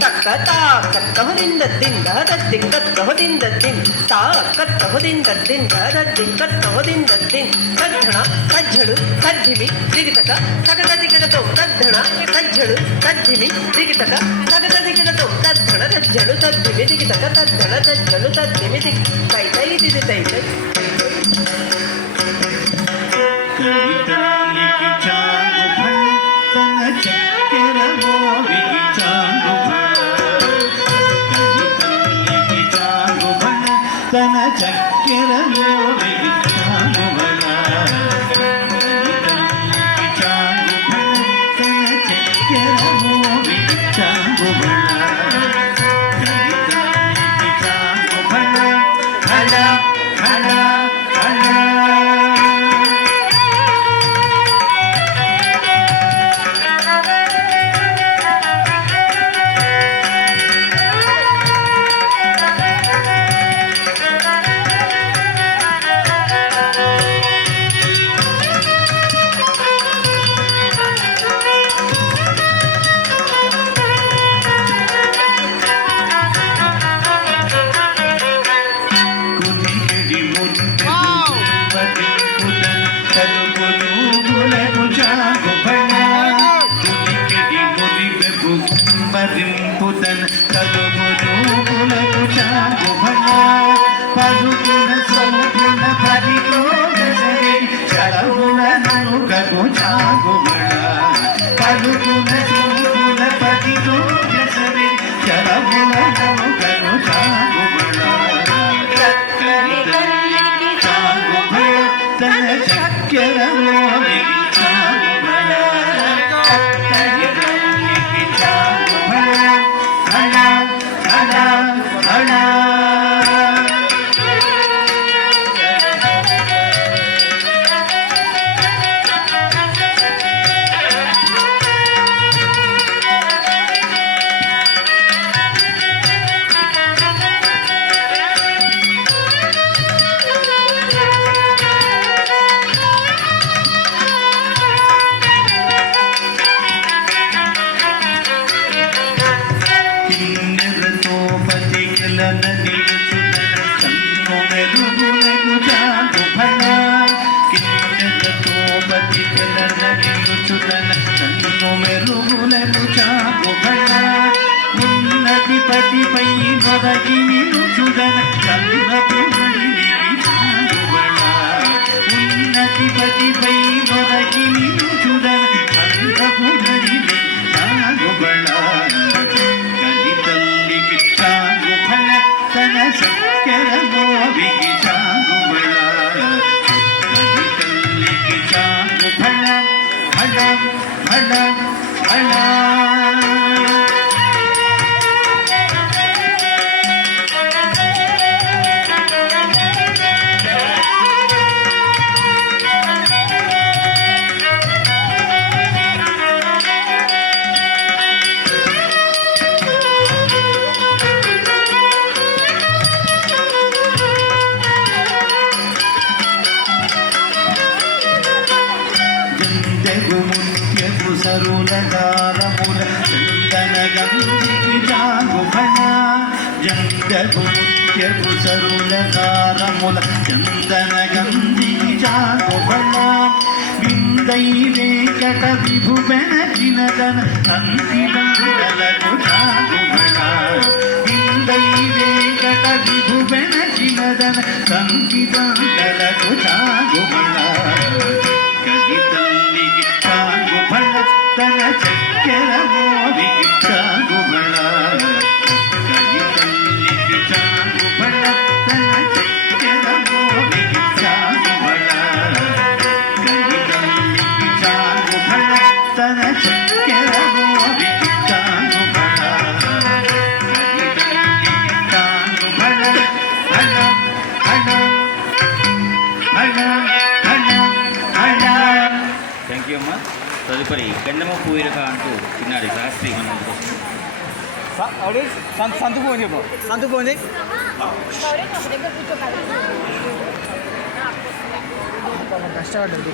ತಕ್ಕ ತಾ ಕತ್ತ ಹೊದಿಂದ ದಿಂದ ದದ್ದಿ ಕತ್ತ ಹೊದಿಂದ ದಿನ್ ತಾ ಕತ್ತ ಹೊದಿಂದ ದಿಂದ ದದ್ದಿ ಕತ್ತ ಹೊದಿಂದ ದಿನ್ ತಜ್ಜಣ ತಜ್ಜಳು ತಜ್ಜಿಮಿ ದಿಗಿತಕ ತಗದ ದಿಗಡತೋ ತಜ್ಜಣ ತಜ್ಜಳು ತಜ್ಜಿಮಿ ದಿಗಿತಕ ತಗದ ದಿಗಡತೋ ತಜ್ಜಣ ತಜ್ಜಳು ತಜ್ಜಿಮಿ ದಿಗಿತಕ ತಜ್ಜಣ ತಜ್ಜಳು ತಜ್ಜಿಮಿ ದಿಗ್ ತೈ ತೈ ದಿದಿ ತೈ ತೈ ತನ ಚಕ್ಕೆರ రింపుదన్ కలుగును చాగుభణ పలుగున సౌగుణ పరికోగసరి చలగుణ నరుకకు చాగుభణ పలుగున సౌగుణ పరికోగసరి చలగుణ నరుకకు చాగుభణ చాగుభణ తన చక్కెర ఉన్నతిపతిపై నొరగి నిలుచుదన ఉన్నతిపతిపై నొరగి నిలుచుదన చంద్రపురడిని చాగుబళ కలితల్లికి చాగుబళ తన చక్కెర గోవికి చాగుబళ కలితల్లికి చాగుబళ భళ భళ భళ సరులగారముల చందన గంధికి జాగుభణ జంగగు ముత్యపు సరులగారముల చందన గంధికి జాగుభణ విందై వేకట విభువెన చినదన సంతిలకు జాగుభణ విందై వేకట విభువెన చినదన సంతిలకు జాగుభణ కవితల్లికి చాగుభణ తన చక్కెర మోవికి చాగుభణ కవితల్లికి చాగుభణ తన చక్కెర మోవికి చాగుభణ కవితల్లికి చాగుభణ తన చక్కెర మోవికి చాగుభణ కవితల్లికి చాగుభణ హణ హణ హణ హణ. థ్యాంక్ యూ అమ్మా. తదుపరి గంధమ పూయిరక అంటూ చిన్నారి శాస్త్రి సంతు ఫోన్ చెప్పు సంతు ఫోన్ చేయి కష్టపడ్డది